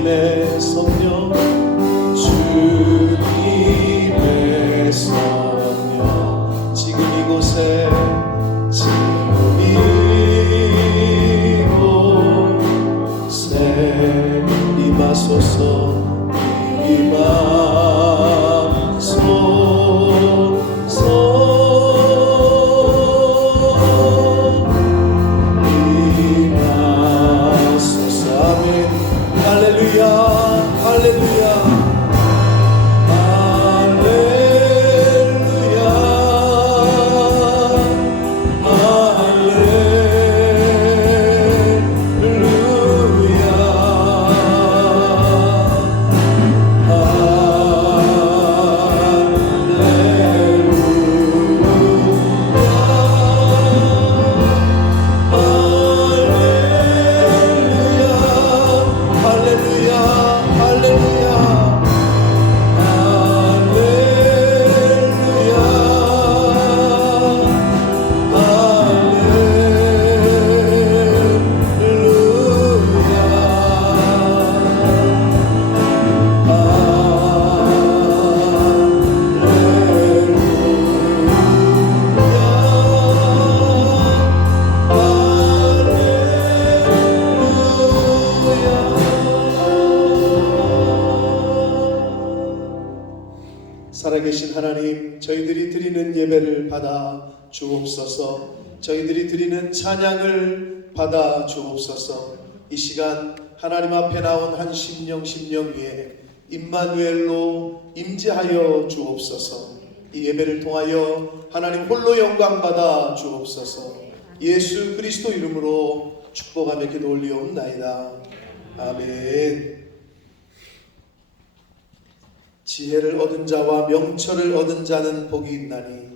주님의 성령 주님의 성령 지금 이곳에 임하소서 아멘. 할렐루야 할렐루야 살아계신 하나님, 저희들이 드리는 예배를 받아 주옵소서. 저희들이 드리는 찬양을 받아 주옵소서. 이 시간 하나님 앞에 나온 한 심령 위에 임마누엘로 임재하여 주옵소서. 이 예배를 통하여 하나님 홀로 영광 받아 주옵소서. 예수 그리스도 이름으로 축복하며 기도 올리옵나이다. 아멘. 지혜를 얻은 자와 명철을 얻은 자는 복이 있나니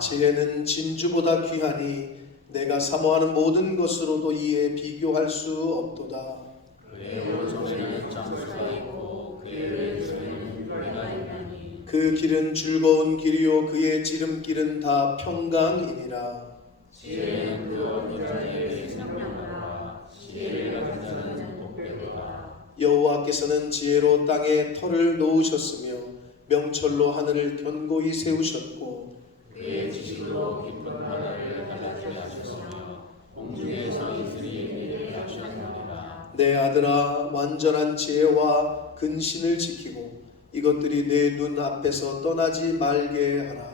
지혜는 진주보다 귀하니 내가 사모하는 모든 것으로도 이에 비교할 수 없도다. 그 길은 즐거운 길이요 그의 지름길은 다 평강이니라. 지혜는 그 얻는 자에게 생명나라. 지혜를 가진 자는 복되도다. 여호와께서는 지혜로 땅에 터를 놓으셨으며 명철로 하늘을 견고히 세우셨고 그의 지식으로 깊은 바다를 갈라지게 하셨으며 공중에서 이슬이 하셨느니라. 내 아들아, 완전한 지혜와 근신을 지키고 이것들이 내 눈 앞에서 떠나지 말게 하라.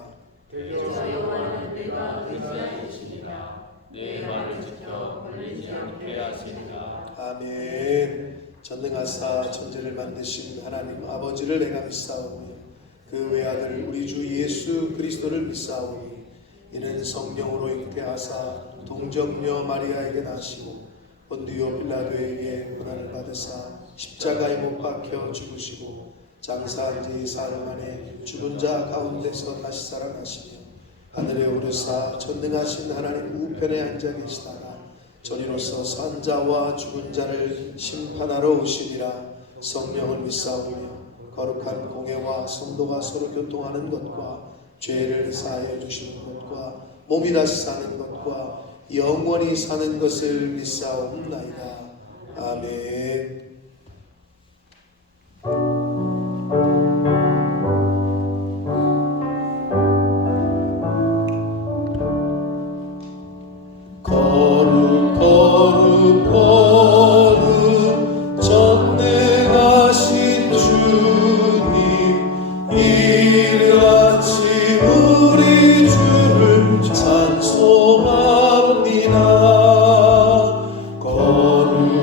대저사 여호와는 내가 의지하는 이시니라. 내 말을 지켜 걸리지 않게 하시리라. 아멘. 전능하사 천지를 만드신 하나님 아버지를 내가 믿사오며 그 외아들 우리 주 예수 그리스도를 믿사오니 이는 성령으로 잉태하사 동정녀 마리아에게 나시고 본디오 빌라도에게 고난을 받으사 십자가에 못 박혀 죽으시고 장사한 지 사흘 만에 죽은 자 가운데서 다시 살아나시며 하늘에 오르사 전능하신 하나님 우편에 앉아 계시다가 저리로서 산 자와 죽은 자를 심판하러 오시리라. 성령을 믿사오며 거룩한 공회와 성도가 서로 교통하는 것과 죄를 사하여 주시는 것과 몸이 다시 사는 것과 영원히 사는 것을 믿사옵나이다. 아멘. 찬송합니다. 거룩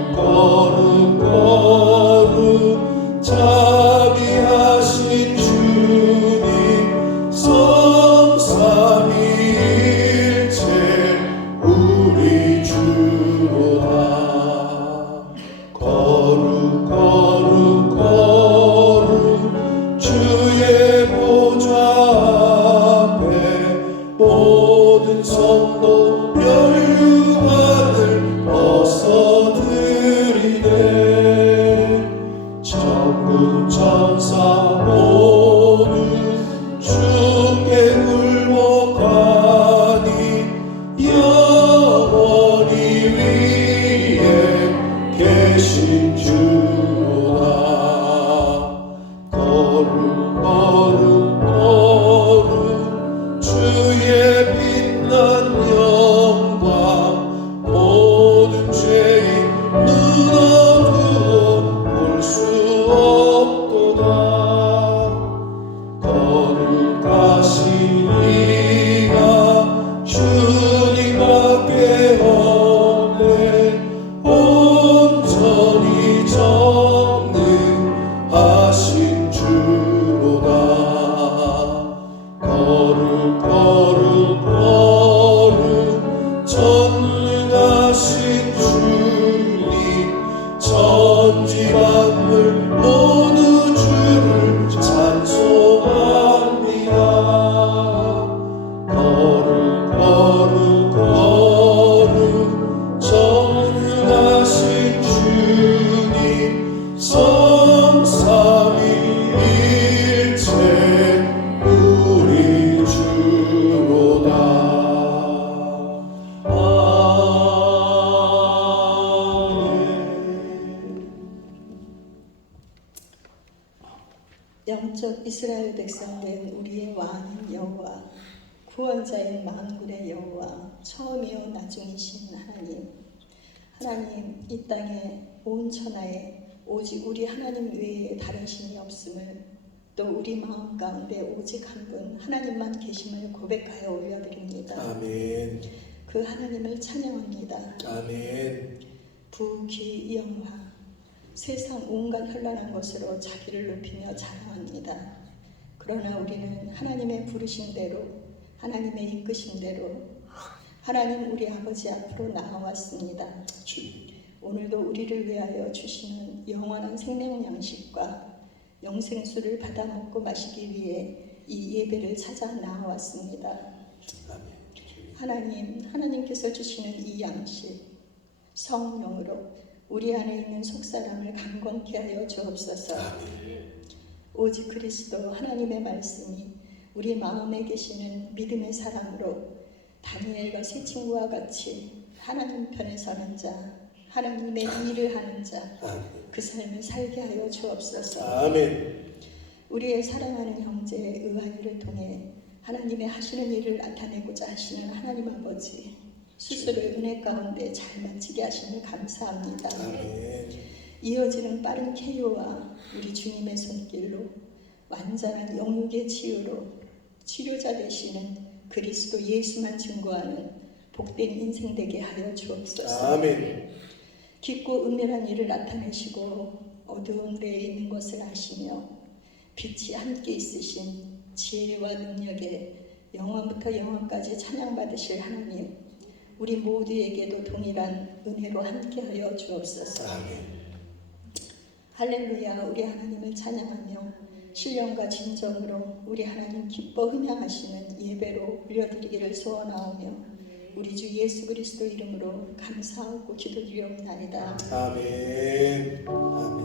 이스라엘 백성 된 우리의 왕인 여호와, 구원자인 만군의 여호와, 처음이요 나중이신 하나님, 하나님, 이 땅에 온 천하에 오직 우리 하나님 외에 다른 신이 없음을, 또 우리 마음 가운데 오직 한 분 하나님만 계심을 고백하여 올려드립니다. 아멘. 그 하나님을 찬양합니다. 아멘. 부귀영화, 세상 온갖 현란한 것으로 자기를 높이며 자랑합니다. 그러나 우리는 하나님의 부르신 대로, 하나님의 이끄신 대로 하나님 우리 아버지 앞으로 나아왔습니다. 오늘도 우리를 위하여 주시는 영원한 생명 양식과 영생수를 받아 먹고 마시기 위해 이 예배를 찾아 나아왔습니다. 하나님께서 주시는 이 양식, 성령으로 우리 안에 있는 속사람을 강건케 하여 주옵소서. 오직 그리스도 하나님의 말씀이 우리 마음에 계시는 믿음의 사랑으로 다니엘과 세 친구와 같이 하나님 편에 서는 자, 하나님의 일을 하는 자, 그 삶을 살게 하여 주옵소서. 아멘. 우리의 사랑하는 형제 의한이를 통해 하나님의 하시는 일을 나타내고자 하시는 하나님 아버지, 수술을 은혜 가운데 잘 마치게 하심을 감사합니다. 아멘. 이어지는 빠른 쾌유와 우리 주님의 손길로 완전한 영육의 치유로 치료자 되시는 그리스도 예수만 증거하는 복된 인생 되게 하여 주옵소서. 아멘. 깊고 은밀한 일을 나타내시고 어두운 데에 있는 것을 아시며 빛이 함께 있으신 지혜와 능력에 영원부터 영원까지 찬양받으실 하나님, 우리 모두에게도 동일한 은혜로 함께하여 주옵소서. 아멘. 할렐루야. 우리 하나님을 찬양하며 신령과 진정으로 우리 하나님 기뻐 흠양하시는 예배로 올려드리기를 소원하오며 우리 주 예수 그리스도 이름으로 감사하고 기도드리옵나이다. 아멘. 아멘.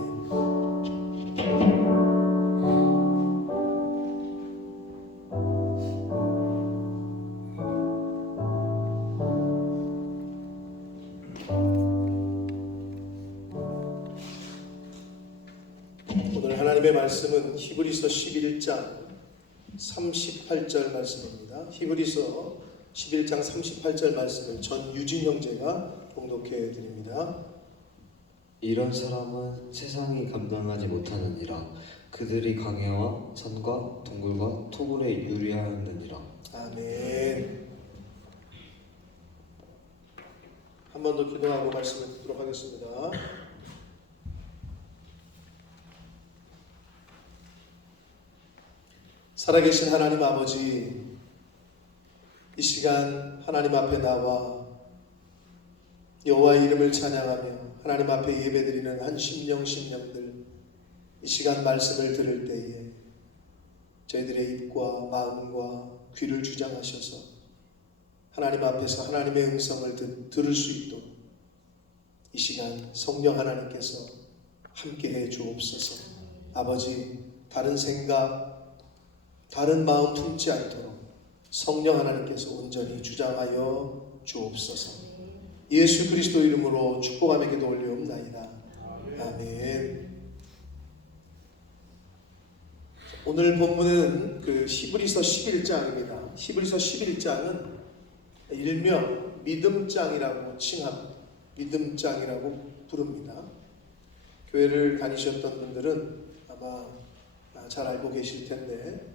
오늘 하나님의 말씀은 히브리서 11장 38절 말씀입니다. 히브리서 11장 38절 말씀을 전유진 형제가 봉독해 드립니다. 이런 사람은 세상이 감당하지 못하느니라. 그들이 강해와 산과 동굴과 토굴에 유리하였느니라. 아멘. 한 번 더 기도하고 말씀을 듣도록 하겠습니다. 살아계신 하나님 아버지, 이 시간 하나님 앞에 나와 여호와의 이름을 찬양하며 하나님 앞에 예배드리는 한 심령들, 이 시간 말씀을 들을 때에 저희들의 입과 마음과 귀를 주장하셔서 하나님 앞에서 하나님의 음성을 들을 수 있도록 이 시간 성령 하나님께서 함께해 주옵소서. 아버지, 다른 생각, 다른 마음 품지 않도록 성령 하나님께서 온전히 주장하여 주옵소서. 예수 그리스도 이름으로 축복하며 기도 올리옵나이다. 아멘. 오늘 본문은 그 히브리서 11장입니다. 히브리서 11장은 일명 믿음장이라고 칭합니다. 믿음장이라고 부릅니다. 교회를 다니셨던 분들은 아마 잘 알고 계실 텐데,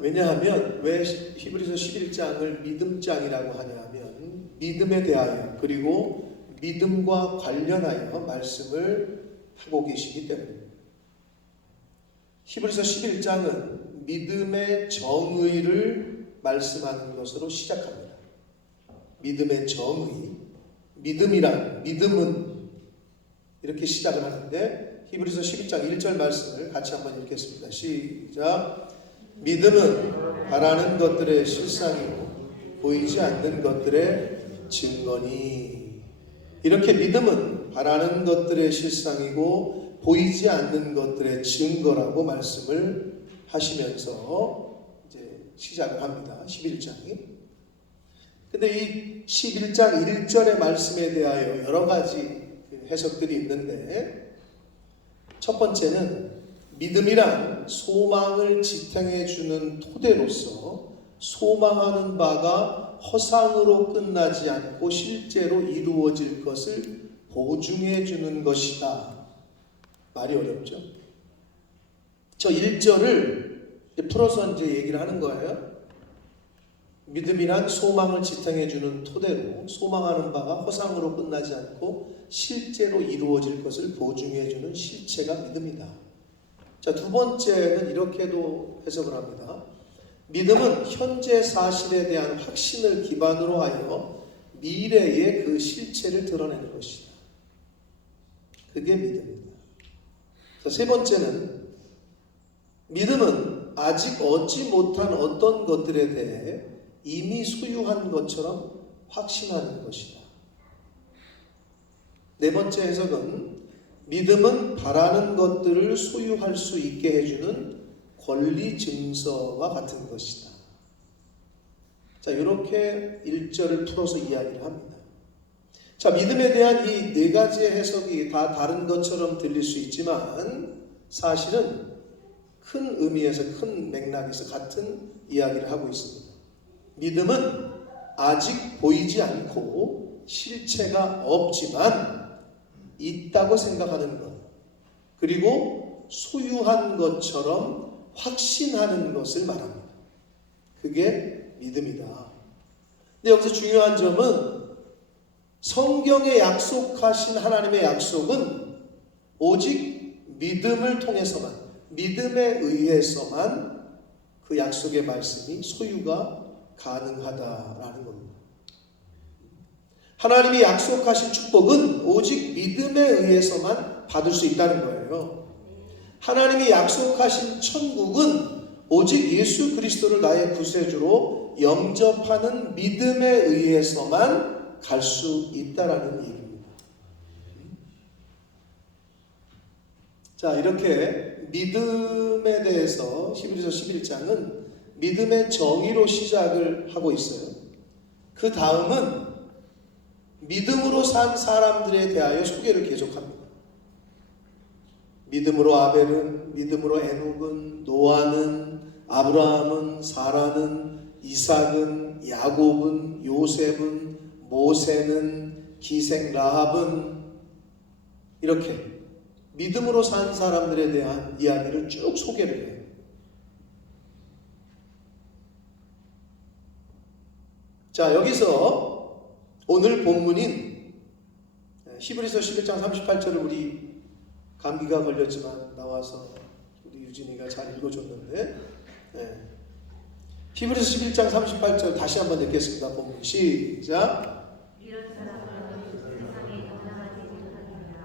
왜냐하면 왜 히브리서 11장을 믿음장이라고 하냐 하면 믿음에 대하여 그리고 믿음과 관련하여 말씀을 하고 계시기 때문입니다. 히브리서 11장은 믿음의 정의를 말씀하는 것으로 시작합니다. 믿음의 정의, 믿음은 이렇게 시작을 하는데 히브리서 11장 1절 말씀을 같이 한번 읽겠습니다. 시작. 믿음은 바라는 것들의 실상이고 보이지 않는 것들의 증거니. 이렇게 믿음은 바라는 것들의 실상이고 보이지 않는 것들의 증거라고 말씀을 하시면서 이제 시작을 합니다. 11장이. 근데 이 11장 1절의 말씀에 대하여 여러 가지 해석들이 있는데, 첫 번째는 믿음이란 소망을 지탱해 주는 토대로서 소망하는 바가 허상으로 끝나지 않고 실제로 이루어질 것을 보증해 주는 것이다. 말이 어렵죠? 저 1절을 풀어서 이제 얘기를 하는 거예요. 믿음이란 소망을 지탱해 주는 토대로 소망하는 바가 허상으로 끝나지 않고 실제로 이루어질 것을 보증해 주는 실체가 믿음이다. 자, 두 번째는 이렇게도 해석을 합니다. 믿음은 현재 사실에 대한 확신을 기반으로 하여 미래의 그 실체를 드러내는 것이다. 그게 믿음이다. 자, 세 번째는 믿음은 아직 얻지 못한 어떤 것들에 대해 이미 소유한 것처럼 확신하는 것이다. 네 번째 해석은 믿음은 바라는 것들을 소유할 수 있게 해주는 권리 증서와 같은 것이다. 자, 이렇게 1절을 풀어서 이야기를 합니다. 자, 믿음에 대한 이 네 가지의 해석이 다 다른 것처럼 들릴 수 있지만 사실은 큰 의미에서, 큰 맥락에서 같은 이야기를 하고 있습니다. 믿음은 아직 보이지 않고 실체가 없지만 있다고 생각하는 것, 그리고 소유한 것처럼 확신하는 것을 말합니다. 그게 믿음이다. 근데 여기서 중요한 점은 성경에 약속하신 하나님의 약속은 오직 믿음을 통해서만, 믿음에 의해서만 그 약속의 말씀이 소유가 가능하다라는 겁니다. 하나님이 약속하신 축복은 오직 믿음에 의해서만 받을 수 있다는 거예요. 하나님이 약속하신 천국은 오직 예수 그리스도를 나의 구세주로 영접하는 믿음에 의해서만 갈 수 있다라는 얘기입니다. 자, 이렇게 믿음에 대해서 히브리서 11장은 믿음의 정의로 시작을 하고 있어요. 그 다음은 믿음으로 산 사람들에 대하여 소개를 계속합니다. 믿음으로 아벨은, 믿음으로 에녹은, 노아는, 아브라함은, 사라는, 이삭은, 야곱은, 요셉은, 모세는, 기생 라합은, 이렇게 믿음으로 산 사람들에 대한 이야기를 쭉 소개를 해요. 자, 여기서 오늘 본문인 히브리서 11장 38절을 우리 감기가 걸렸지만 나와서 우리 유진이가 잘 읽어줬는데, 히브리서 11장 38절 다시 한번 읽겠습니다. 본문 시작. 이런 사람은 세상에 감당하지 못하느니라.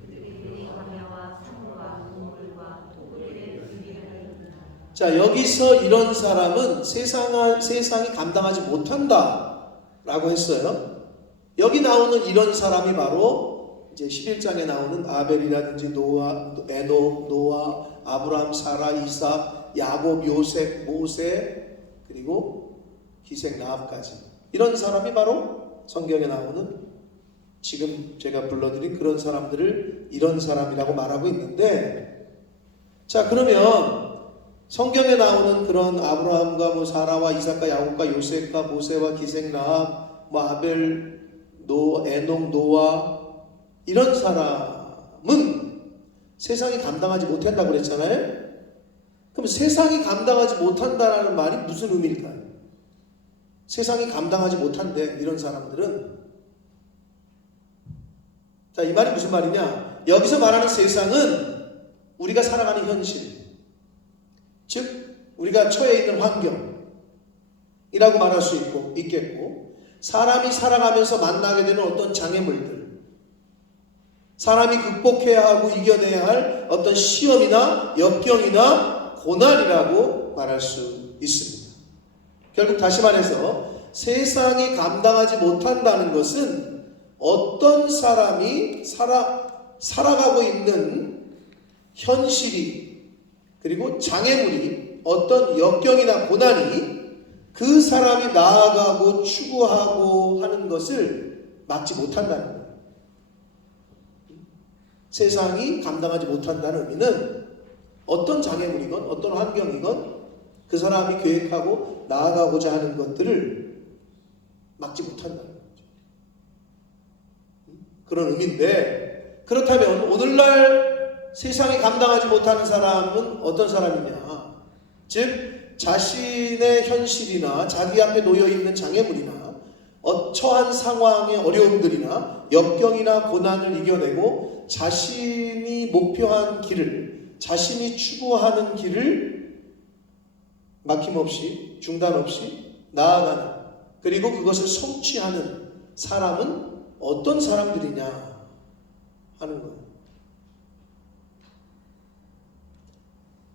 그들이 광야와 산과 동물과 토굴에 의지하느니라. 자, 여기서 이런 사람은 세상이 감당하지 못한다 라고 했어요. 여기 나오는 이런 사람이 바로 이제 11장에 나오는 아벨이라든지 노아, 에녹, 노아, 아브라함, 사라, 이삭, 야곱, 요셉, 모세, 그리고 기생 라합까지, 이런 사람이 바로 성경에 나오는 지금 제가 불러드린 그런 사람들을 이런 사람이라고 말하고 있는데, 자, 그러면 성경에 나오는 그런 아브라함과 뭐 사라와 이삭과 야곱과 요셉과 모세와 기생 라합, 뭐 아벨, 에녹, 노아, 이런 사람은 세상이 감당하지 못한다고 그랬잖아요. 그럼 세상이 감당하지 못한다라는 말이 무슨 의미일까요? 세상이 감당하지 못한대, 이런 사람들은. 자, 이 말이 무슨 말이냐? 여기서 말하는 세상은 우리가 살아가는 현실, 즉 우리가 처해 있는 환경이라고 말할 수 있겠고, 사람이 살아가면서 만나게 되는 어떤 장애물들, 사람이 극복해야 하고 이겨내야 할 어떤 시험이나 역경이나 고난이라고 말할 수 있습니다. 결국 다시 말해서 세상이 감당하지 못한다는 것은 어떤 사람이 살아가고 있는 현실이, 그리고 장애물이, 어떤 역경이나 고난이 그 사람이 나아가고 추구하고 하는 것을 막지 못한다는 거예요. 세상이 감당하지 못한다는 의미는 어떤 장애물이건 어떤 환경이건 그 사람이 계획하고 나아가고자 하는 것들을 막지 못한다는 거죠. 그런 의미인데, 그렇다면 오늘날 세상이 감당하지 못하는 사람은 어떤 사람이냐? 즉 자신의 현실이나 자기 앞에 놓여있는 장애물이나 처한 상황의 어려움들이나 역경이나 고난을 이겨내고 자신이 목표한 길을, 자신이 추구하는 길을 막힘없이 중단 없이 나아가는, 그리고 그것을 성취하는 사람은 어떤 사람들이냐 하는 거예요.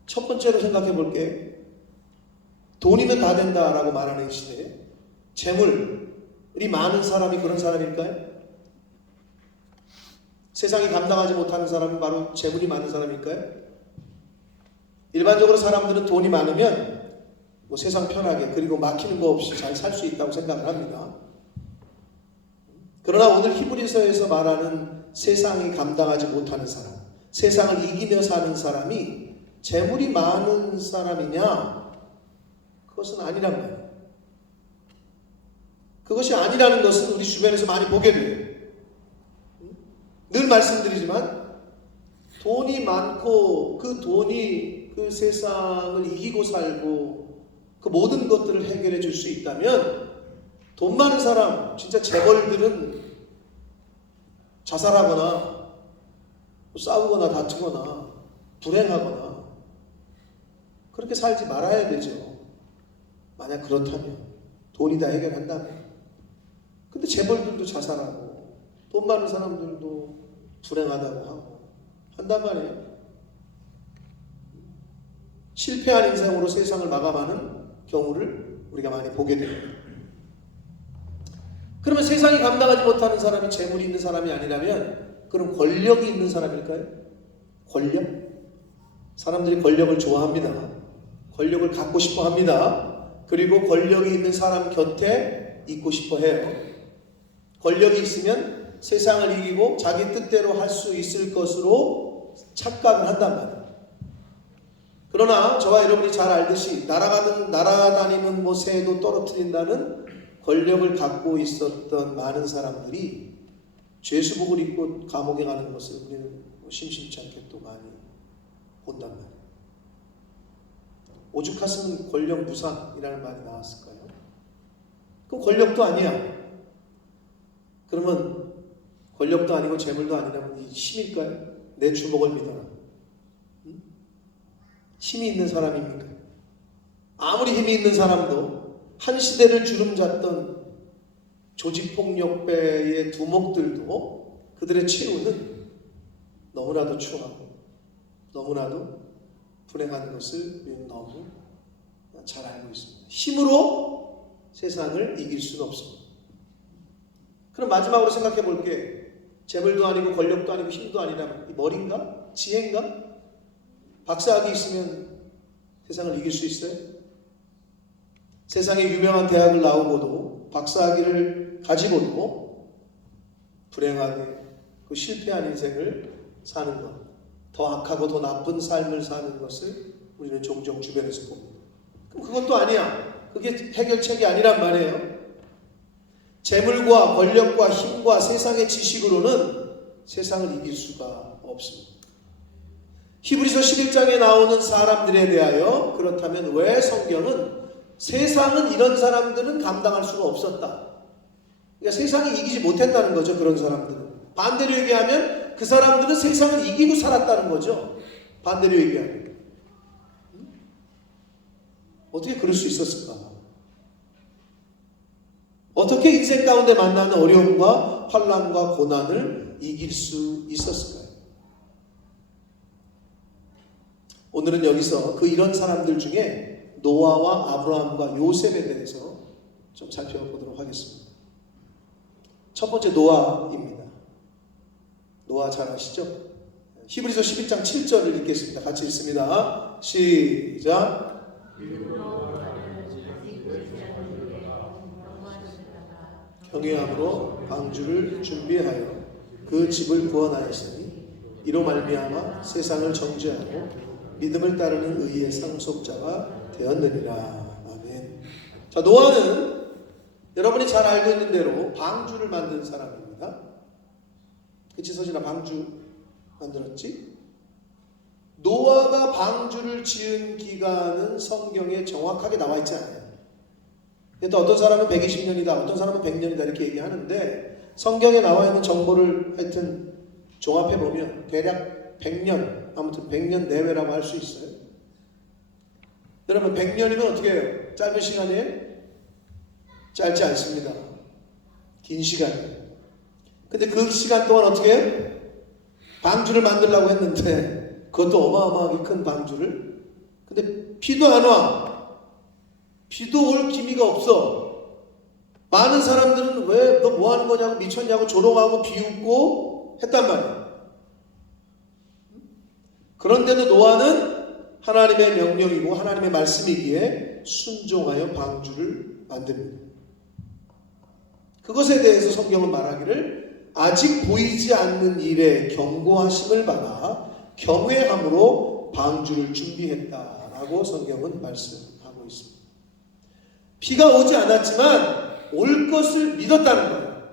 첫 번째로 생각해 볼게. 돈이면 다 된다라고 말하는 이 시대에 재물이 많은 사람이 그런 사람일까요? 세상이 감당하지 못하는 사람이 바로 재물이 많은 사람일까요? 일반적으로 사람들은 돈이 많으면 뭐 세상 편하게, 그리고 막히는 거 없이 잘 살 수 있다고 생각을 합니다. 그러나 오늘 히브리서에서 말하는 세상이 감당하지 못하는 사람, 세상을 이기며 사는 사람이 재물이 많은 사람이냐? 그것은 아니란 말이에요. 그것이 아니라는 것은 우리 주변에서 많이 보게 돼요. 늘 말씀드리지만 돈이 많고 그 돈이 그 세상을 이기고 살고 그 모든 것들을 해결해 줄 수 있다면 돈 많은 사람, 진짜 재벌들은 자살하거나 싸우거나 다투거나 불행하거나 그렇게 살지 말아야 되죠. 만약 그렇다면, 돈이 다 해결한다면. 근데 재벌들도 자살하고 돈 많은 사람들도 불행하다고 하고 한단 말이에요. 실패한 인생으로 세상을 마감하는 경우를 우리가 많이 보게 됩니다. 그러면 세상이 감당하지 못하는 사람이 재물이 있는 사람이 아니라면 그럼 권력이 있는 사람일까요? 권력? 사람들이 권력을 좋아합니다. 권력을 갖고 싶어 합니다. 그리고 권력이 있는 사람 곁에 있고 싶어 해요. 권력이 있으면 세상을 이기고 자기 뜻대로 할 수 있을 것으로 착각을 한단 말이에요. 그러나 저와 여러분이 잘 알듯이 날아다니는 뭐 새도 떨어뜨린다는 권력을 갖고 있었던 많은 사람들이 죄수복을 입고 감옥에 가는 것을 우리는 심심치 않게 또 많이 본단 말이에요. 오죽했으면 권력 무상이라는 말이 나왔을까요? 그럼 권력도 아니야. 그러면 권력도 아니고 재물도 아니라면 이 힘일까요? 내 주먹을 믿어라. 힘이 있는 사람입니까? 아무리 힘이 있는 사람도 한 시대를 주름잡던 조직폭력배의 두목들도 그들의 최후는 너무나도 추하고 너무나도 불행한 것을 우리는 너무 잘 알고 있습니다. 힘으로 세상을 이길 수는 없습니다. 그럼 마지막으로 생각해 볼게. 재물도 아니고 권력도 아니고 힘도 아니라면 이 머리인가? 지혜인가? 박사학위 있으면 세상을 이길 수 있어요? 세상에 유명한 대학을 나오고도 박사학위를 가지고도 불행하게 그 실패한 인생을 사는 것, 더 악하고 더 나쁜 삶을 사는 것을 우리는 종종 주변에서 봅니다. 그럼 그것도 아니야. 그게 해결책이 아니란 말이에요. 재물과 권력과 힘과 세상의 지식으로는 세상을 이길 수가 없습니다. 히브리서 11장에 나오는 사람들에 대하여 그렇다면 왜 성경은 세상은 이런 사람들은 감당할 수가 없었다. 그러니까 세상이 이기지 못했다는 거죠. 그런 사람들은. 반대로 얘기하면 그 사람들은 세상을 이기고 살았다는 거죠. 반대로 얘기하면. 어떻게 그럴 수 있었을까? 어떻게 인생 가운데 만나는 어려움과 환난과 고난을 이길 수 있었을까요? 오늘은 여기서 그 이런 사람들 중에 노아와 아브라함과 요셉에 대해서 좀 살펴보도록 하겠습니다. 첫 번째 노아입니다. 노아 잘 아시죠? 히브리서 11장 7절을 읽겠습니다. 같이 읽습니다. 시작. 경외함으로 방주를 준비하여 그 집을 구원하였으니 이로 말미암아 세상을 정죄하고 믿음을 따르는 의의 상속자가 되었느니라. 아멘. 자, 노아는 여러분이 잘 알고 있는 대로 방주를 만든 사람입니다. 그치, 서진아? 방주 만들었지? 노아가 방주를 지은 기간은 성경에 정확하게 나와 있지 않아요. 또 어떤 사람은 120년이다, 어떤 사람은 100년이다 이렇게 얘기하는데 성경에 나와 있는 정보를 하여튼 종합해 보면 대략 100년, 아무튼 100년 내외라고 할 수 있어요. 여러분 100년이면 어떻게 해요? 짧은 시간이에요? 짧지 않습니다. 긴 시간이에요. 근데 그 시간 동안 어떻게 해요? 방주를 만들려고 했는데 그것도 어마어마하게 큰 방주를. 근데 비도 안 와. 비도 올 기미가 없어. 많은 사람들은 왜 너 뭐 하는 거냐고, 미쳤냐고 조롱하고 비웃고 했단 말이야. 그런데도 노아는 하나님의 명령이고 하나님의 말씀이기에 순종하여 방주를 만듭니다. 그것에 대해서 성경은 말하기를 아직 보이지 않는 일에 경고하심을 받아 경외함으로 방주를 준비했다라고 성경은 말씀하고 있습니다. 비가 오지 않았지만 올 것을 믿었다는 거예요.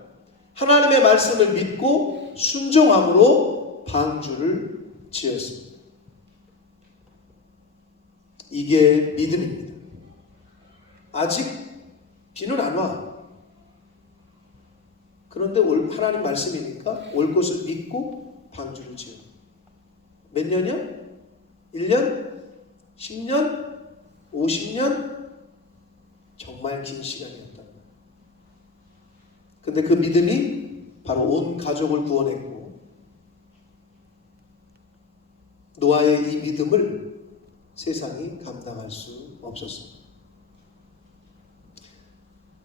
하나님의 말씀을 믿고 순종함으로 방주를 지었습니다. 이게 믿음입니다. 아직 비는 안 와. 그런데 하나님 말씀이니까 올 것을 믿고 방주를 지어. 몇 년이야? 1년? 10년? 50년? 정말 긴 시간이었다. 근데 그 믿음이 바로 온 가족을 구원했고, 노아의 이 믿음을 세상이 감당할 수 없었습니다.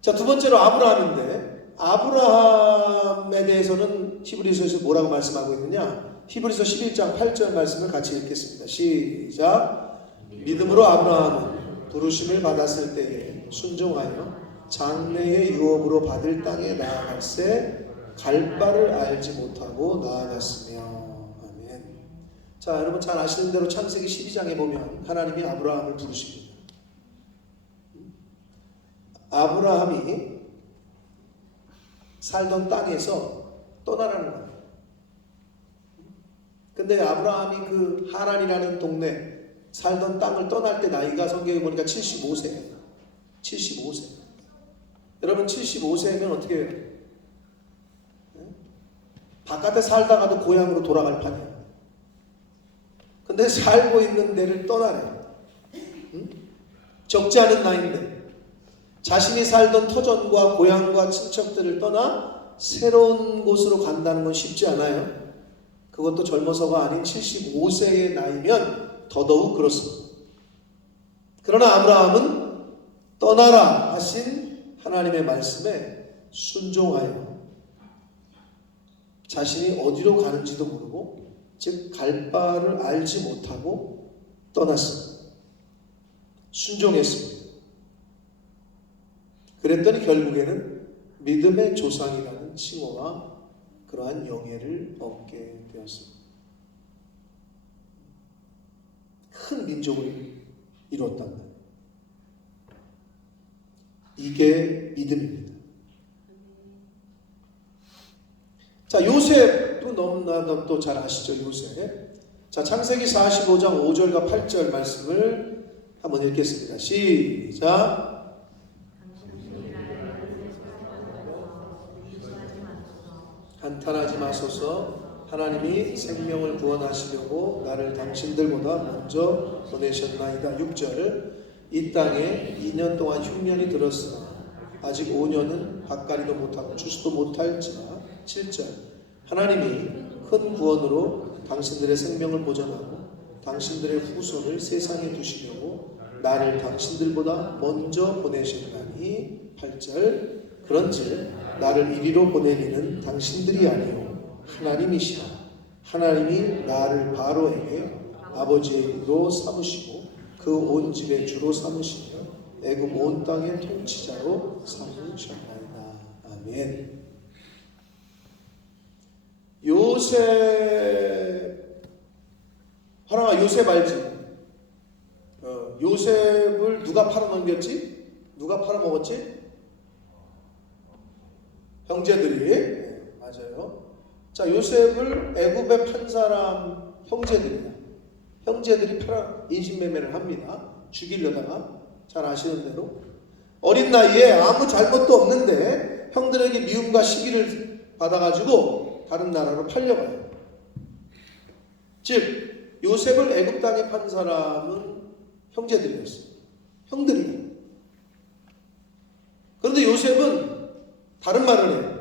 자, 두 번째로 아브라함인데, 아브라함에 대해서는 히브리서에서 뭐라고 말씀하고 있느냐? 히브리서 11장 8절 말씀을 같이 읽겠습니다. 시작. 믿음으로 아브라함은 부르심을 받았을 때에 순종하여 장래의 유업으로 받을 땅에 나아갈새 갈 바를 알지 못하고 나아갔으며. 아멘. 자, 여러분 잘 아시는 대로 창세기 12장에 보면 하나님이 아브라함을 부르십니다. 아브라함이 살던 땅에서 떠나라는 거예요. 근데 아브라함이 그 하란이라는 동네 살던 땅을 떠날 때 나이가 성경에 보니까 75세예요. 75세. 여러분 75세면 어떻게 해요? 바깥에 살다가도 고향으로 돌아갈 판이야. 근데 살고 있는 데를 떠나래. 적지 않은 나이인데 자신이 살던 터전과 고향과 친척들을 떠나 새로운 곳으로 간다는 건 쉽지 않아요. 그것도 젊어서가 아닌 75세의 나이면 더더욱 그렇습니다. 그러나 아브라함은 떠나라 하신 하나님의 말씀에 순종하여 자신이 어디로 가는지도 모르고, 즉 갈 바를 알지 못하고 떠났습니다. 순종했습니다. 그랬더니 결국에는 믿음의 조상이라는 칭호와 그러한 영예를 얻게 되었습니다. 큰 민족을 이뤘단 말이에요. 이게 믿음입니다. 자, 요셉도 너무나 또 잘 아시죠, 요셉. 자, 창세기 45장 5절과 8절 말씀을 한번 읽겠습니다. 시작. 한탄하지 마소서. 하나님이 생명을 구원하시려고 나를 당신들보다 먼저 보내셨나이다. 6절. 이 땅에 2년 동안 흉년이 들었으나 아직 5년은 밭가리도 못하고 추수도 못할지라. 7절. 하나님이 큰 구원으로 당신들의 생명을 보전하고 당신들의 후손을 세상에 두시려고 나를 당신들보다 먼저 보내셨나니. 8절. 그런즉 나를 이리로 보낸 이는 당신들이 아니요 하나님이시라. 하나님이 나를 바로에게 아버지의 이로 삼으시고 그 온 집의 주로 삼으시며 애굽 온 땅의 통치자로 삼으셨나이다. 아멘. 요셉, 하나가 요셉 알지? 요셉을 누가 팔아넘겼지? 누가 팔아먹었지? 형제들이. 네, 맞아요. 자, 요셉을 애굽에 판 사람 형제들이야. 형제들이 인신매매를 합니다. 죽이려다가. 잘 아시는 대로. 어린 나이에 아무 잘못도 없는데 형들에게 미움과 시기를 받아가지고 다른 나라로 팔려가요. 즉 요셉을 애굽 땅에 판 사람은 형제들이었어요. 형들이에요. 그런데 요셉은 다른 말을 해요.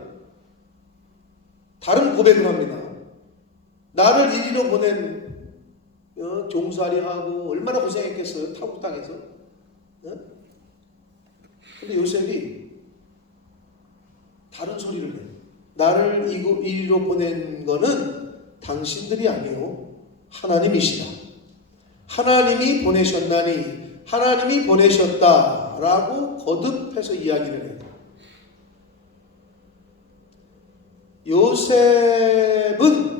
다른 고백을 합니다. 나를 이리로 보낸 종살이하고 얼마나 고생했겠어요. 타국 땅에서. 근데 요셉이 다른 소리를 해요. 나를 이리로 보낸 거는 당신들이 아니요 하나님이시다. 하나님이 보내셨나니 하나님이 보내셨다라고 거듭해서 이야기를 해요. 요셉은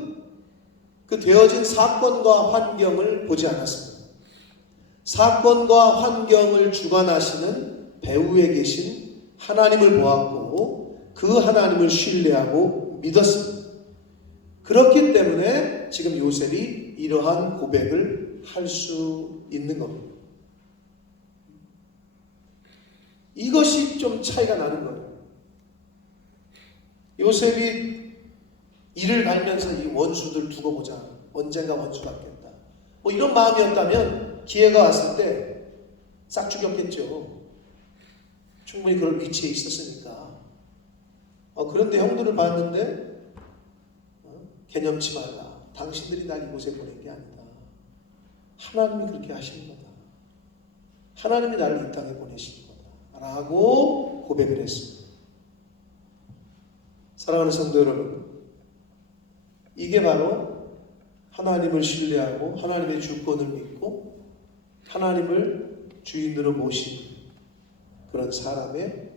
그 되어진 사건과 환경을 보지 않았습니다. 사건과 환경을 주관하시는 배후에 계신 하나님을 보았고 그 하나님을 신뢰하고 믿었습니다. 그렇기 때문에 지금 요셉이 이러한 고백을 할 수 있는 겁니다. 이것이 좀 차이가 나는 거예요. 요셉이 이를 갈면서 이 원수들 두고 보자. 언젠가 원수 받겠다. 뭐 이런 마음이었다면 기회가 왔을 때 싹 죽였겠죠. 충분히 그럴 위치에 있었으니까. 그런데 형들을 봤는데 개념치 말라. 당신들이 날 이곳에 보낸 게 아니다. 하나님이 그렇게 하시는 거다. 하나님이 나를 이 땅에 보내시는 거다. 라고 고백을 했습니다. 사랑하는 성도 여러분, 이게 바로 하나님을 신뢰하고 하나님의 주권을 믿고 하나님을 주인으로 모신 그런 사람의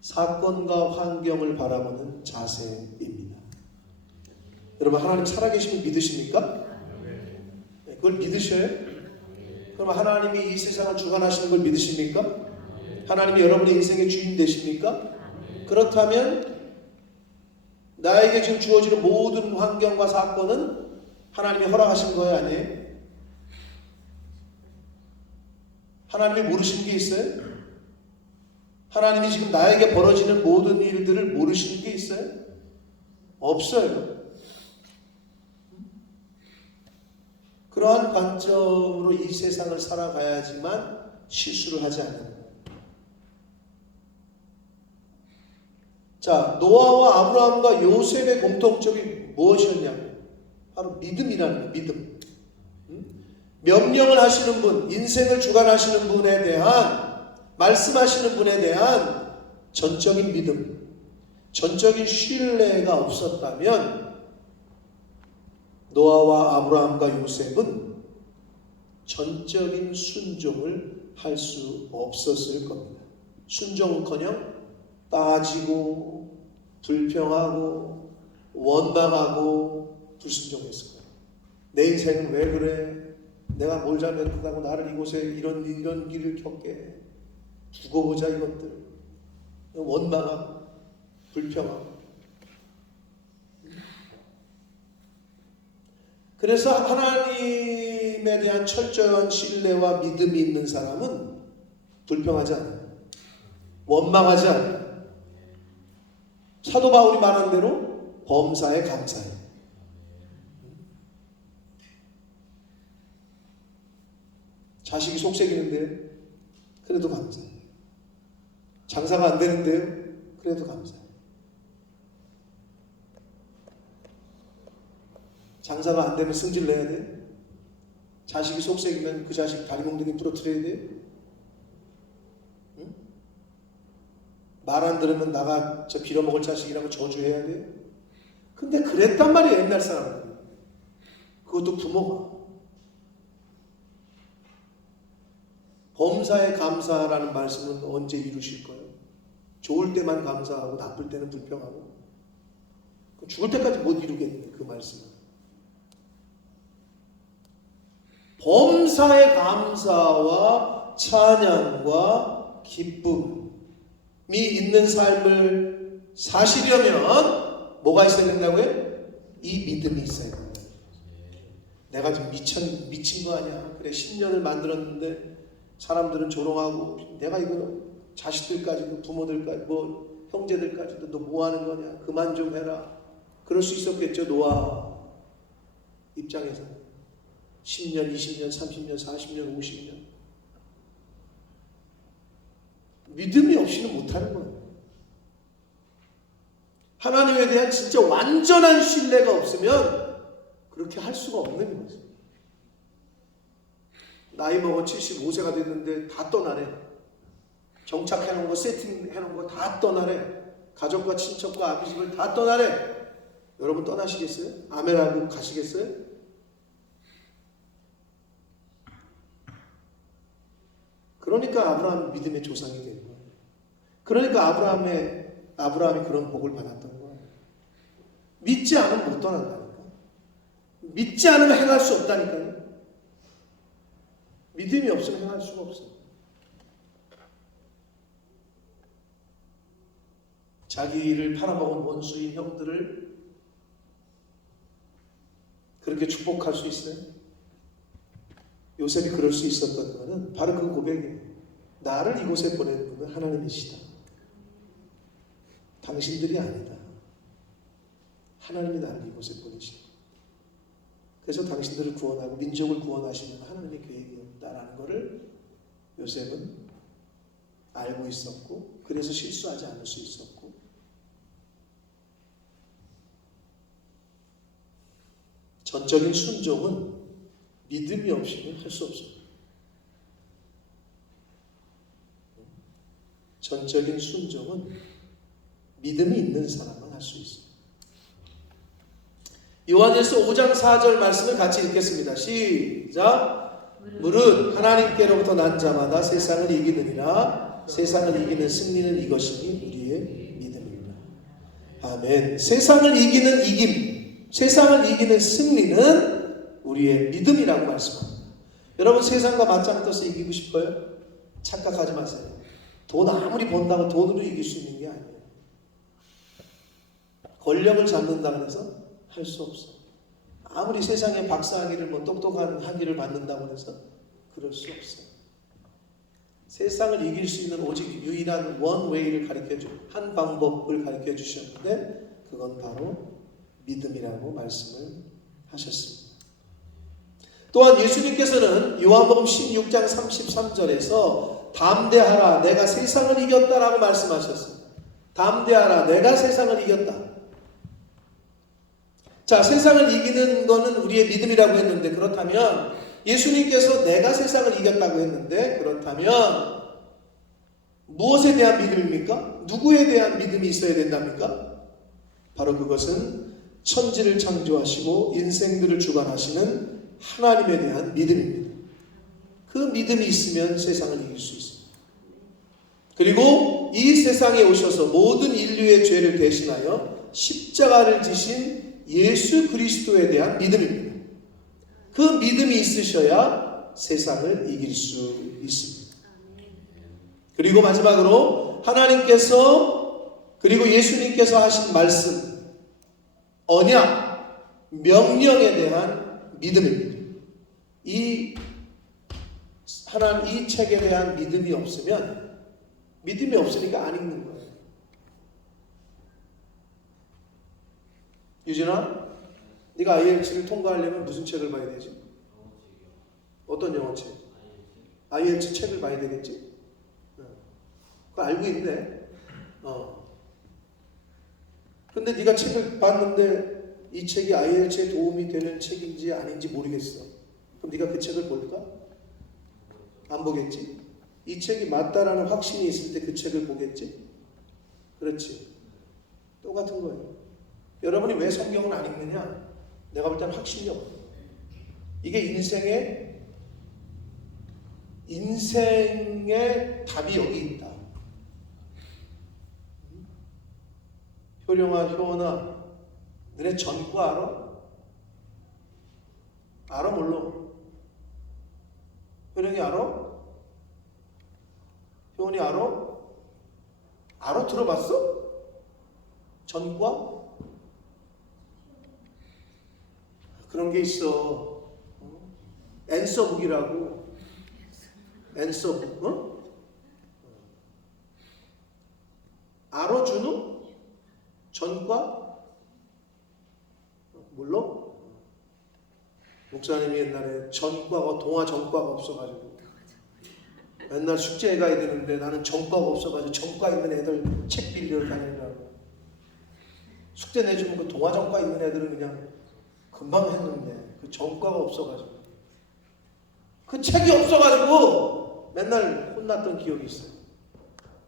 사건과 환경을 바라보는 자세입니다. 여러분, 하나님 살아계심을 믿으십니까? 네, 그걸 믿으셔요? 그럼 하나님이 이 세상을 주관하시는 걸 믿으십니까? 하나님이 여러분의 인생의 주인 되십니까? 그렇다면 나에게 지금 주어지는 모든 환경과 사건은 하나님이 허락하신 거예요, 아니에요? 하나님이 모르시는 게 있어요? 하나님이 지금 나에게 벌어지는 모든 일들을 모르시는 게 있어요? 없어요. 그러한 관점으로 이 세상을 살아가야지만 실수를 하지 않는 거예요. 자, 노아와 아브라함과 요셉의 공통점이 무엇이었냐면 바로 믿음이라는 거예요. 믿음. 명령을 하시는 분, 인생을 주관하시는 분에 대한, 말씀하시는 분에 대한 전적인 믿음, 전적인 신뢰가 없었다면 노아와 아브라함과 요셉은 전적인 순종을 할 수 없었을 겁니다. 순종은커녕 따지고 불평하고 원망하고 불순종했을 거예요. 내 인생은 왜 그래? 내가 뭘 잘못했다고 나를 이곳에 이런 길을 겪게 두고 보자. 이것들 원망하고 불평하고. 그래서 하나님에 대한 철저한 신뢰와 믿음이 있는 사람은 불평하지 않아요. 원망하지 않아요. 사도 바울이 말한 대로 범사에 감사해요. 자식이 속색이는데요, 그래도 감사해요. 장사가 안 되는데요, 그래도 감사해요. 장사가 안 되면 승질 내야 돼요. 자식이 속색이면 그 자식 다리 몽둥이 부러뜨려야 돼요. 응? 말 안 들으면 나가 저 빌어먹을 자식이라고 저주해야 돼요. 근데 그랬단 말이에요, 옛날 사람은. 그것도 부모가. 범사에 감사라는 말씀은 언제 이루실 거예요? 좋을 때만 감사하고 나쁠 때는 불평하고. 죽을 때까지 못 이루겠네, 그 말씀은. 범사의 감사와 찬양과 기쁨이 있는 삶을 사시려면 뭐가 있어야 된다고요? 이 믿음이 있어야 된다. 내가 지금 미친 거 아니야. 그래 10년을 만들었는데 사람들은 조롱하고 내가 이거 자식들까지도 부모들까지 뭐 형제들까지도 너 뭐 하는 거냐. 그만 좀 해라. 그럴 수 있었겠죠. 노아 입장에서 10년, 20년, 30년, 40년, 50년 믿음이 없이는 못하는 거예요. 하나님에 대한 진짜 완전한 신뢰가 없으면 그렇게 할 수가 없는 거죠. 나이 먹어 75세가 됐는데 다 떠나래. 정착해놓은 거, 세팅해놓은 거 다 떠나래. 가족과 친척과 아비집을 다 떠나래. 여러분 떠나시겠어요? 아멘하고 가시겠어요? 그러니까 아브라함 믿음의 조상이 된 거예요. 그러니까 아브라함이 그런 복을 받았던 거예요. 믿지 않으면 못 떠난다니까. 믿지 않으면 행할 수 없다니까요. 믿음이 없으면 행할 수가 없어요. 자기를 팔아먹은 원수인 형들을 그렇게 축복할 수 있어요? 요셉이 그럴 수 있었던 것은 바로 그 고백이에요. 나를 이곳에 보낸 분은 하나님이시다. 당신들이 아니다. 하나님이 나를 이곳에 보내시다. 그래서 당신들을 구원하고 민족을 구원하시는 하나님의 계획이었다라는 것을 요셉은 알고 있었고 그래서 실수하지 않을 수 있었고 전적인 순종은 믿음이 없이는 할 수 없습니다. 전적인 순종은 믿음이 있는 사람만 할 수 있습니다. 요한일서 5장 4절 말씀을 같이 읽겠습니다. 시작. 무릇 하나님께로부터 난 자마다 세상을 이기느니라. 세상을 이기는 승리는 이것이니 우리의 믿음입니다. 아멘. 세상을 이기는 이김, 세상을 이기는 승리는 우리의 믿음이라고 말씀합니다. 여러분 세상과 맞짱 떠서 이기고 싶어요? 착각하지 마세요. 돈 아무리 번다고 돈으로 이길 수 있는 게 아니에요. 권력을 잡는다고 해서 할 수 없어. 아무리 세상에 박사학위를 뭐 똑똑한 학위를 받는다고 해서 그럴 수 없어요. 세상을 이길 수 있는 오직 유일한 원 웨이를 가르쳐줘 한 방법을 가르쳐 주셨는데 그건 바로 믿음이라고 말씀을 하셨습니다. 또한 예수님께서는 요한복음 16장 33절에서 담대하라 내가 세상을 이겼다라고 말씀하셨습니다. 담대하라 내가 세상을 이겼다. 자, 세상을 이기는 거는 우리의 믿음이라고 했는데 그렇다면 예수님께서 내가 세상을 이겼다고 했는데 그렇다면 무엇에 대한 믿음입니까? 누구에 대한 믿음이 있어야 된답니까? 바로 그것은 천지를 창조하시고 인생들을 주관하시는 하나님에 대한 믿음입니다. 그 믿음이 있으면 세상을 이길 수 있습니다. 그리고 이 세상에 오셔서 모든 인류의 죄를 대신하여 십자가를 지신 예수 그리스도에 대한 믿음입니다. 그 믿음이 있으셔야 세상을 이길 수 있습니다. 그리고 마지막으로 하나님께서 그리고 예수님께서 하신 말씀, 언약, 명령에 대한 믿음입니다. 이 책에 대한 믿음이 없으면 믿음이 없으니까 안 읽는 거예요. 유진아, 네가 IELTS를 통과하려면 무슨 책을 봐야 되지? 어떤 영어 책? IELTS 책을 봐야 되겠지? 그거 알고 있네. 근데 네가 책을 봤는데 이 책이 IELTS에 도움이 되는 책인지 아닌지 모르겠어. 그럼 네가 그 책을 볼까? 안 보겠지? 이 책이 맞다라는 확신이 있을 때 그 책을 보겠지? 그렇지. 똑같은 거예요. 여러분이 왜 성경을 안 읽느냐? 내가 볼 때는 확신이 없어요. 이게 인생의 답이 여기 있다. 효령아, 너네 전과 알아? 알아 몰라? 효령이 알아? 효원이 알아? 알아? 들어봤어? 전과? 그런 게 있어. 앤서북이라고. 앤서북. 어? 알아, 준우? 전과? 몰라? 목사님이 옛날에 전과가, 동화 전과가 없어가지고 맨날 숙제에 가야 되는데 나는 전과가 없어가지고 전과 있는 애들 책 빌려 다니려고. 숙제 내주면 그 동화 전과 있는 애들은 그냥 금방 했는데 그 전과가 없어가지고, 그 책이 없어가지고 맨날 혼났던 기억이 있어요.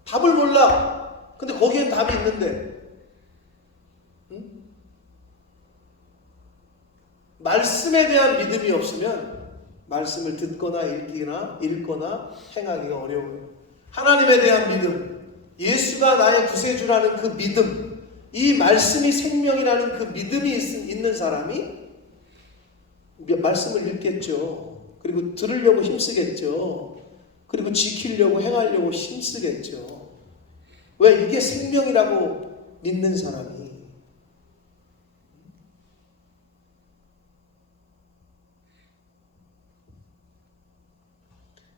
답을 몰라. 근데 거기엔 답이 있는데, 응? 말씀에 대한 믿음이 없으면 말씀을 듣거나 읽거나 행하기가 어려워요. 하나님에 대한 믿음, 예수가 나의 구세주라는 그 믿음, 이 말씀이 생명이라는 그 믿음이 있는 사람이 말씀을 읽겠죠. 그리고 들으려고 힘쓰겠죠. 그리고 지키려고 행하려고 힘쓰겠죠. 왜? 이게 생명이라고 믿는 사람이.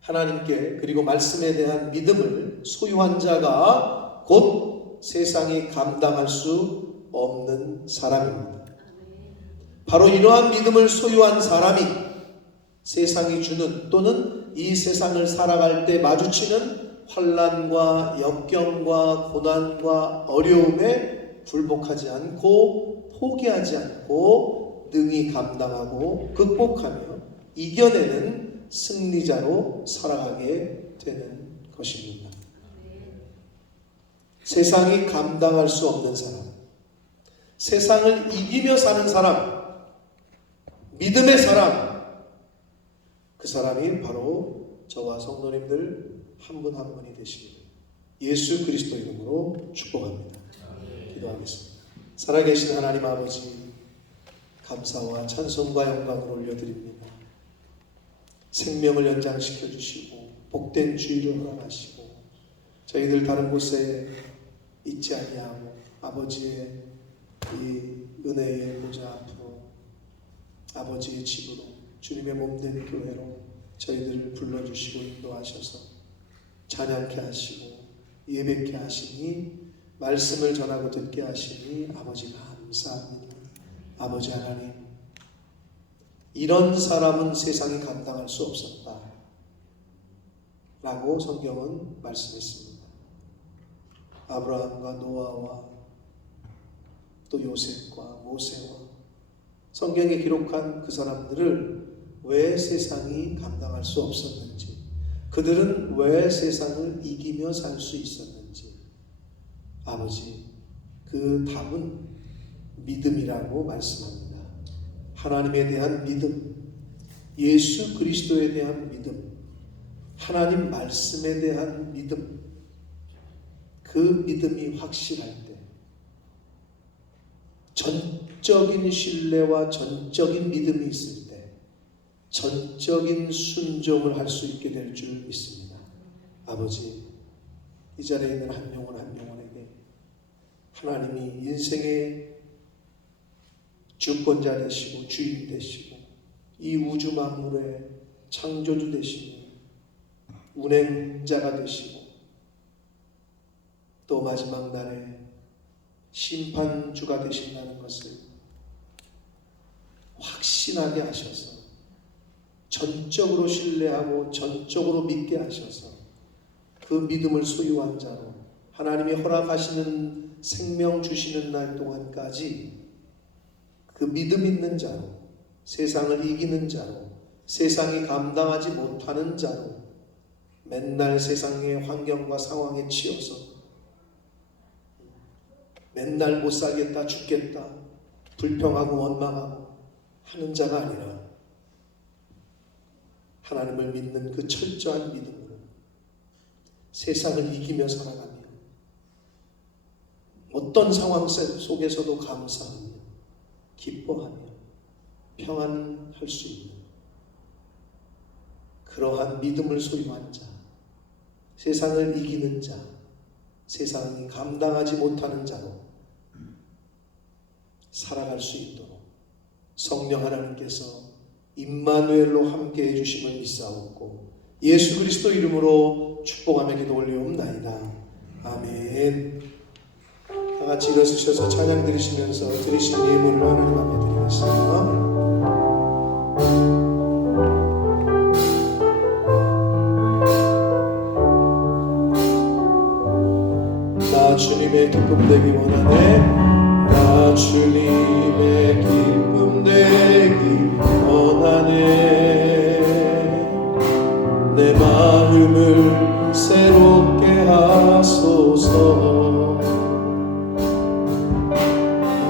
하나님께 그리고 말씀에 대한 믿음을 소유한 자가 곧 세상이 감당할 수 없는 사람입니다. 바로 이러한 믿음을 소유한 사람이 세상이 주는 또는 이 세상을 살아갈 때 마주치는 환난과 역경과 고난과 어려움에 굴복하지 않고 포기하지 않고 능히 감당하고 극복하며 이겨내는 승리자로 살아가게 되는 것입니다. 세상이 감당할 수 없는 사람, 세상을 이기며 사는 사람, 믿음의 사람, 그 사람이 바로 저와 성도님들 한 분 한 분이 되시길 예수 그리스도 이름으로 축복합니다. 기도하겠습니다. 살아계신 하나님 아버지, 감사와 찬송과 영광을 올려드립니다. 생명을 연장시켜 주시고 복된 주의를 허락하시고 저희들 다른 곳에 있지 아니하고 아버지의 이 은혜의 보좌 앞으로 아버지의 집으로 주님의 몸된 교회로 저희들을 불러주시고 인도하셔서 찬양케 하시고 예배케 하시니 말씀을 전하고 듣게 하시니 아버지 감사합니다. 아버지 하나님, 이런 사람은 세상이 감당할 수 없었다 라고 성경은 말씀했습니다. 아브라함과 노아와 또 요셉과 모세와 성경에 기록한 그 사람들을 왜 세상이 감당할 수 없었는지, 그들은 왜 세상을 이기며 살 수 있었는지, 아버지, 그 답은 믿음이라고 말씀합니다. 하나님에 대한 믿음, 예수 그리스도에 대한 믿음, 하나님 말씀에 대한 믿음, 그 믿음이 확실할 때 전적인 신뢰와 전적인 믿음이 있을 때 전적인 순종을 할 수 있게 될 줄 믿습니다. 아버지, 이 자리에 있는 한 영혼 한 영혼에게 하나님이 인생의 주권자 되시고 주인 되시고 이 우주 만물의 창조주 되시고 운행자가 되시고 또 마지막 날에 심판주가 되신다는 것을 확신하게 하셔서 전적으로 신뢰하고 전적으로 믿게 하셔서 그 믿음을 소유한 자로 하나님이 허락하시는 생명 주시는 날 동안까지 그 믿음 있는 자로, 세상을 이기는 자로, 세상이 감당하지 못하는 자로 맨날 세상의 환경과 상황에 치여서 맨날 못 살겠다, 죽겠다, 불평하고 원망하고 하는 자가 아니라 하나님을 믿는 그 철저한 믿음으로 세상을 이기며 살아가며 어떤 상황 속에서도 감사하며 기뻐하며 평안할 수 있는 그러한 믿음을 소유한 자, 세상을 이기는 자, 세상이 감당하지 못하는 자로 살아갈 수 있도록 성령 하나님께서 임마누엘로 함께 해주심을 믿사옵고 예수 그리스도 이름으로 축복하며 기도 올리옵나이다. 아멘. 다 같이 일어서셔서 찬양 드리시면서 드리신 예물을 하나님 앞에 드리겠습니다. 나 주님의 기쁨 되기 원하네. 나 주님의 기쁨 되기 원하네. 내 마음을 새롭게 하소서.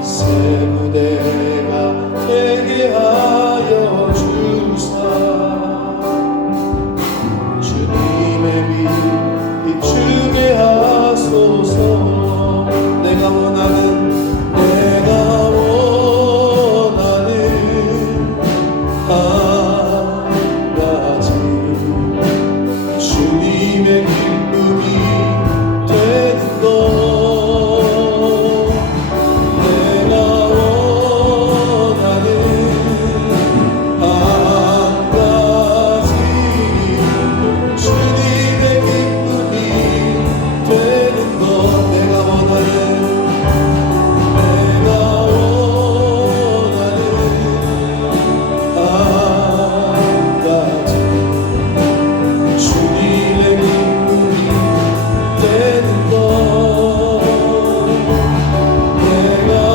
새 무대가 되게 하여 주사. 주님의 빛 비추게 하소서. 내가 원하는 한 가지 주님의 기쁨이 되는 것. 내가 원하는 한 가지 주님의 기쁨이 되는 것. 내가 원하는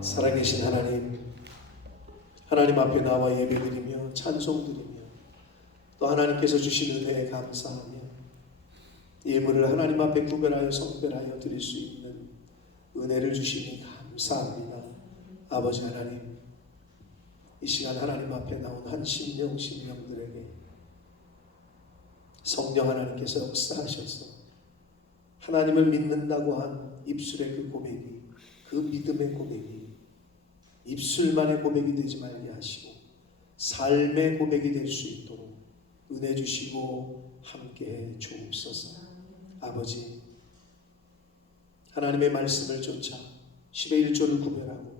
살아계신 하나님 앞에 나와 예배드리며 찬송드리며 또 하나님께서 주신 은혜에 감사하며 예물을 하나님 앞에 구별하여 성별하여 드릴 수 있는 은혜를 주시니 감사합니다. 아버지 하나님, 이 시간 하나님 앞에 나온 한 심령들에게 성령 하나님께서 역사하셔서 하나님을 믿는다고 한 입술의 그 고백이, 그 믿음의 고백이 입술만의 고백이 되지 말게 하시고 삶의 고백이 될 수 있도록 은혜 주시고 함께해 주옵소서. 아버지, 하나님의 말씀을 쫓아 10의 1조를 구별하고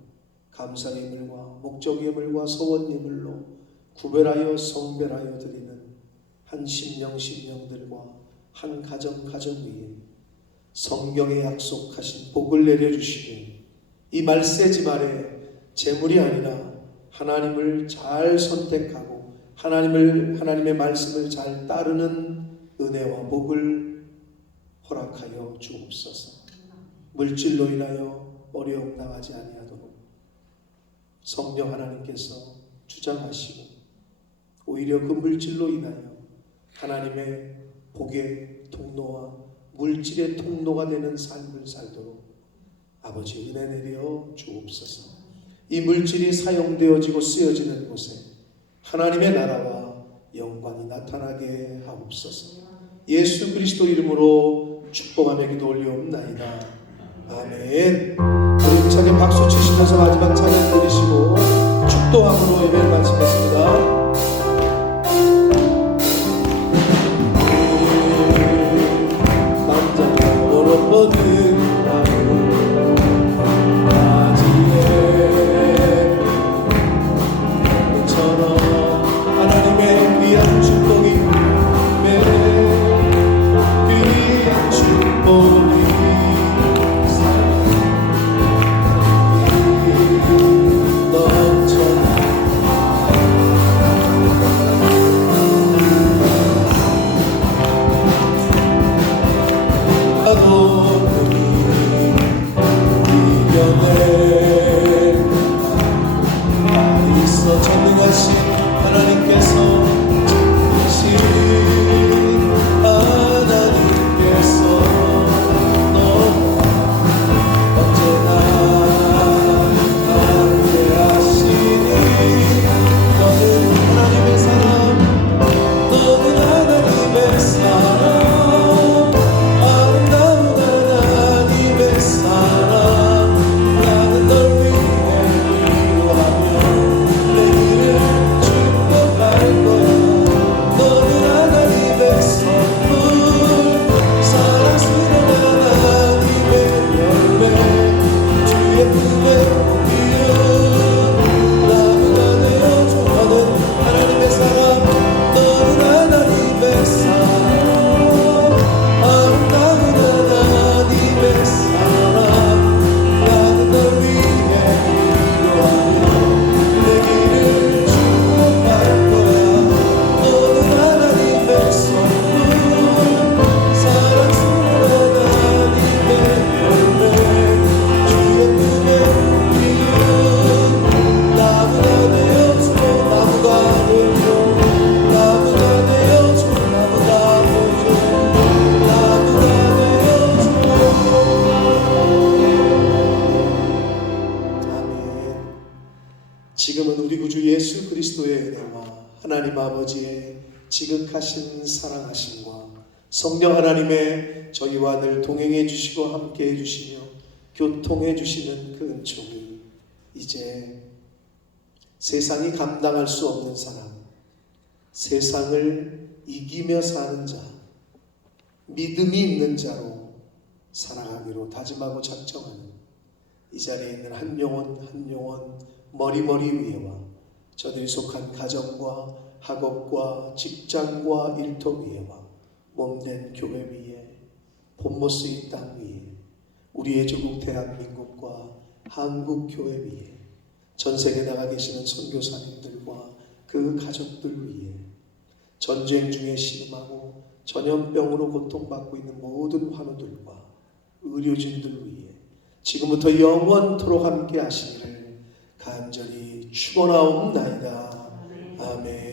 감사의 예물과 목적 예물과 서원 예물로 구별하여 성별하여 드리는 한 심령들과 한 가정 위에 성경에 약속하신 복을 내려주시되 이 말세집 아래 재물이 아니라 하나님을 잘 선택하고 하나님의 말씀을 잘 따르는 은혜와 복을 허락하여 주옵소서. 물질로 인하여 어려움 당하지 아니하도록 성령 하나님께서 주장하시고 오히려 그 물질로 인하여 하나님의 복의 통로와 물질의 통로가 되는 삶을 살도록 아버지 은혜 내려 주옵소서. 이 물질이 사용되어지고 쓰여지는 곳에 하나님의 나라와 영광이 나타나게 하옵소서. 예수 그리스도 이름으로 축복하며 기도 올리옵나이다. 아멘. 힘차게 박수 치시면서 마지막 찬양 드리시고 축도함으로 예배를 마치겠습니다. 남자로 뻗은 지금은 우리 구주 예수 그리스도의 은혜와 하나님 아버지의 지극하신 사랑하심과 성령 하나님의 저희와 늘 동행해 주시고 함께 해 주시며 교통해 주시는 그 은총이 이제 세상이 감당할 수 없는 사람, 세상을 이기며 사는 자, 믿음이 있는 자로 살아가기로 다짐하고 작정하는 이 자리에 있는 한 영혼 한 영혼 머리머리 위에와 저들이 속한 가정과 학업과 직장과 일터 위에와 몸된 교회 위에 본모스 이 땅 위에 우리의 조국 대한민국과 한국 교회 위에 전 세계 나가 계시는 선교사님들과 그 가족들 위에 전쟁 중에 신음하고 전염병으로 고통받고 있는 모든 환우들과 의료진들 위해 지금부터 영원토록 함께 하시기를 간절히 축원하옵나이다. 아멘.